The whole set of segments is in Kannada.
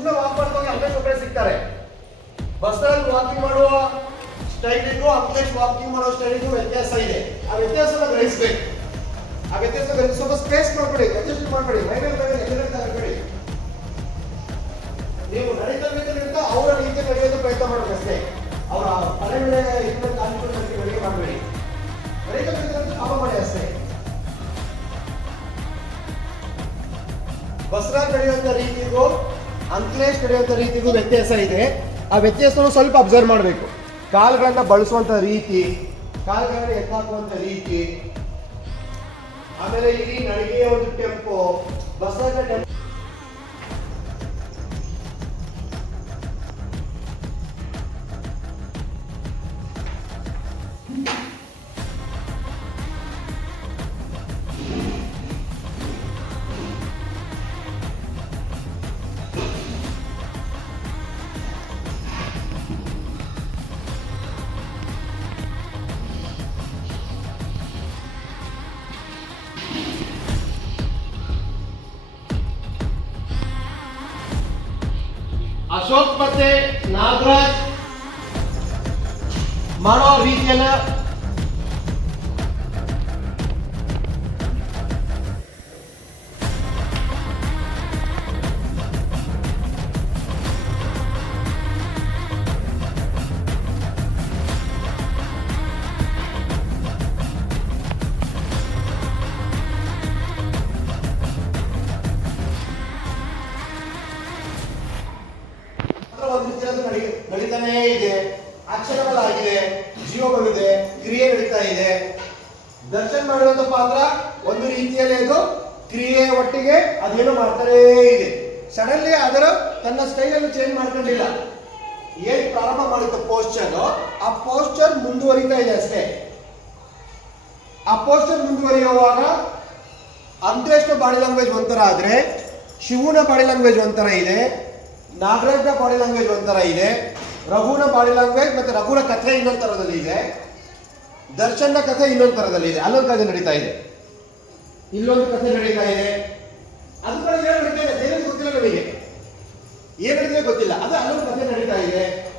ಸುಮ್ಮನೆ ವಾಕ್ ಮಾಡ್ಕೊಂಡು ಹೋಗಿ ಒಬ್ಬರೇ ಸಿಗ್ತಾರೆ ಬಸ್ಸಲ್ಲಿ ವಾಕಿಂಗ್ ಮಾಡುವ ಸ್ಟೈಲಿಗೂ ಅಂಕಲೇಶ್ ವಾಕಿಂಗ್ ಮಾಡೋ ಸ್ಟೈಲಿಗೂ ವ್ಯತ್ಯಾಸ ಇದೆ ಆ ವ್ಯತ್ಯಾಸನ ಗ್ರಹಿಸ್ಬೇಕು ಆ ವ್ಯತ್ಯಾಸ ಸ್ವಲ್ಪ ಸ್ಪೇಸ್ ಮಾಡ್ಬೇಡಿ ಅಡ್ಜಸ್ಟ್ ಮಾಡ್ಬೇಡಿ ಮೈ ಮೇಲೆ ಮೇಲೆ ಎದುರು ತಗೊಳ್ಬೇಡಿ ನೀವು ನಡೀತಾ ಅವರ ರೀತಿ ನಡೆಯೋದು ಪ್ರಯತ್ನ ಮಾಡಬೇಕು ಅಷ್ಟೇ ಅವರ ತಲೆ ಮೇಲೆ ನಡಿಗೆ ನಡಿಗೆ ಮಾಡಬೇಡಿ ನಡೀತಾ ಫಾಲೋ ಮಾಡಿ ಅಷ್ಟೇ ಬಸವರಾಜ್ ನಡೆಯುವಂಥ ರೀತಿಗೂ ಅಂಕಲೇಶ್ ನಡೆಯುವಂಥ ರೀತಿಗೂ ವ್ಯತ್ಯಾಸ ಇದೆ. ಆ ವ್ಯತ್ಯಾಸವನ್ನು ಸ್ವಲ್ಪ ಅಬ್ಸರ್ವ್ ಮಾಡಬೇಕು. ಕಾಲುಗಳನ್ನು ಬಳಸುವಂಥ ರೀತಿ, ಕಾಲುಗಳನ್ನು ಎತ್ತಾಕುವಂತ ರೀತಿ. ಆಮೇಲೆ ಇಲ್ಲಿ ನಡಿಗೆಯ ಒಂದು ಟೆಂಪೋ ಬಸವರಾಜ ಟೆಂಪೋ ಅಶೋಕ್ ಮತ್ತೆ ನಾಗರಾಜ್ ಮಾಡೋ ರೀತಿಯನ್ನ ಒಂದು ರೀತಿಯಾದ ನಡಿ, ನಡೀತಾನೇ ಇದೆ. ಅಕ್ಷರಗಳಾಗಿದೆ ಆಗಿದೆ ಕ್ರಿಯೆ ನಡೀತಾ ಇದೆ. ದರ್ಶನ್ ಮಾಡಿರುವಂತ ಪಾತ್ರ ಒಂದು ರೀತಿಯಲ್ಲಿ ಅದು ಕ್ರಿಯೆ ಒಟ್ಟಿಗೆ ಅದೇನು ಮಾಡ್ತಾನೇ ಇದೆ. ಸಡನ್ಲಿ ಅದರ ತನ್ನ ಸ್ಟೈಲ್ ಅನ್ನು ಚೇಂಜ್ ಮಾಡ್ಕೊಂಡಿಲ್ಲ. ಏನ್ ಪ್ರಾರಂಭ ಮಾಡಿದ ಪೋಸ್ಚರ್ ಆ ಪೋಸ್ಚರ್ ಮುಂದುವರಿತಾ ಇದೆ ಅಷ್ಟೇ. ಆ ಪೋಸ್ಟರ್ ಮುಂದುವರಿಯುವಾಗ ಅಂತ್ರೇಷ್ಟ ಬಾಡಿ ಲ್ಯಾಂಗ್ವೇಜ್ ಒಂಥರ ಆದ್ರೆ ಶಿವನ ಬಾಡಿ ಲ್ಯಾಂಗ್ವೇಜ್ ಒಂಥರ ಇದೆ. ನಾಗರಾಜ್ನ ಬಾಡಿ ಲ್ಯಾಂಗ್ವೇಜ್ ಒಂಥರ ಇದೆ. ರಘುನ ಬಾಡಿ ಲ್ಯಾಂಗ್ವೇಜ್ ಮತ್ತೆ ರಘುನ ಕಥೆ ಇನ್ನೊಂದು ಥರದಲ್ಲಿ ಇದೆ. ದರ್ಶನ ಕಥೆ ಇನ್ನೊಂದು ಥರದಲ್ಲಿ ಇದೆ. ಅಲ್ಲೊಂದು ಕಥೆ ನಡೀತಾ ಇದೆ. ಇಲ್ಲೊಂದು ಕಥೆ ನಡೀತಾ ಇದೆ. ಅದು ಏನು ನಡೀತಾ ಇದೆ. ಗೊತ್ತಿಲ್ಲ ನಮಗೆ. ಏನ್ ಗೊತ್ತಿಲ್ಲ. ಅದು ಅಲ್ಲೊಂದು ಕಥೆ ನಡೀತಾ ಇದೆ.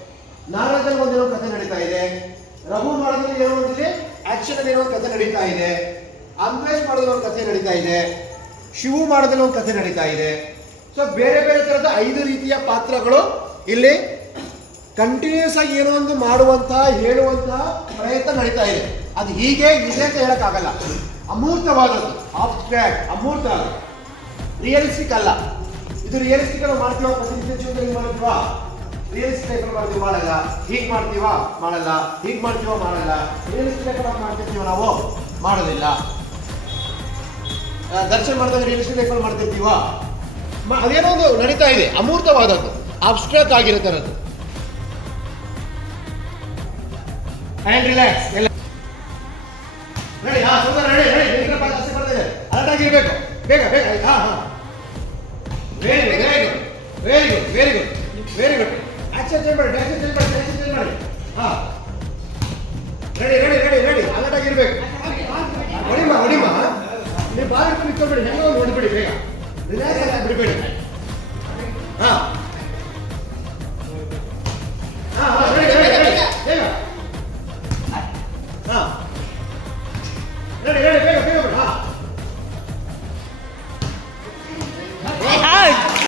ನಾಗರಾಜನ ಒಂದೇನೋ ಕಥೆ ನಡೀತಾ ಇದೆ. ರಘು ಮಾಡೋದ್ರಲ್ಲಿ ಏನೋ ಒಂದಿದೆ ಆಕ್ಷನ್ ಅಲ್ಲಿ ಏನೋ ಒಂದು ಕಥೆ ನಡೀತಾ ಇದೆ. ಅಂಬರೀಶ್ ಮಾಡೋದ್ರಲ್ಲಿ ಒಂದು ಕಥೆ ನಡೀತಾ ಇದೆ. ಶಿವು ಮಾಡೋದ್ರಲ್ಲಿ ಒಂದು ಕಥೆ ನಡೀತಾ ಇದೆ. ಸೊ ಬೇರೆ ಬೇರೆ ಥರದ ಐದು ರೀತಿಯ ಪಾತ್ರಗಳು ಇಲ್ಲಿ ಕಂಟಿನ್ಯೂಸ್ ಆಗಿ ಏನೋ ಒಂದು ಮಾಡುವಂತಹ ಹೇಳುವಂತಹ ಪ್ರಯತ್ನ ನಡೀತಾ ಇದೆ. ಅದು ಹೀಗೆ ಇದೆ ಅಂತ ಹೇಳಕ್ಕಾಗಲ್ಲ. ಅಮೂರ್ತವಾದದ್ದು ಆಬ್ಸ್ಟ್ರಾಕ್ಟ್ ಅಮೂರ್ತ ರಿಯಲಿಸ್ಟಿಕ್ ಅಲ್ಲ. ಇದು ರಿಯಲಿಸ್ಟಿಕ್ ನಾವು ಮಾಡ್ತೀವ ಪ್ರತಿನಿತ್ಯ ಮಾಡ್ತೀವಾ? ರಿಯಲಿಸ್ಟಿಕ್ ಮಾಡ್ತೀವಿ, ಮಾಡಲ್ಲ. ಹೀಗ್ ಮಾಡ್ತೀವಾ, ಮಾಡಲ್ಲ. ಹೀಗೆ ಮಾಡ್ತೀವ, ಮಾಡಲ್ಲ. ರಿಯಲಿಸ್ಟಿಕ್ ಮಾಡ್ತಿರ್ತೀವ ನಾವು? ಮಾಡೋದಿಲ್ಲ. ದರ್ಶನ ಮಾಡಿದಾಗ ರಿಯಲಿಸ್ಟಿಕ್ ಮಾಡ್ತಿರ್ತೀವ? ಅದೇನೋ ಒಂದು ನಡೀತಾ ಇದೆ ಅಮೂರ್ತವಾದದ್ದು ಅಬ್ಸ್ಟ್ರಾಕ್ಟ್ ಆಗಿರುತ್ತೆ ಥರದ್ದು ಆ್ಯಂಡ್ ರಿಲ್ಯಾಕ್ಸ್ ಎಲ್ಲ ರೆಡಿ ಹಾ ಸುಂದರ ನಿಂತ್ರಪ್ಪ ಜಾಸ್ತಿ ಅಲರ್ಟ್ ಬೇಗ ಬೇಗ ಹಾ ಹಾ. Very good very good very good very good very good action change ಮಾಡಿ ಆಕ್ಷನ್ ಚೇಂಜ್ ಮಾಡಿ ಆಕ್ಷನ್ ಚೇಂಜ್ ಮಾಡಿ. ಹಾ. Ready ready ready ready alert ああ。ああ。あ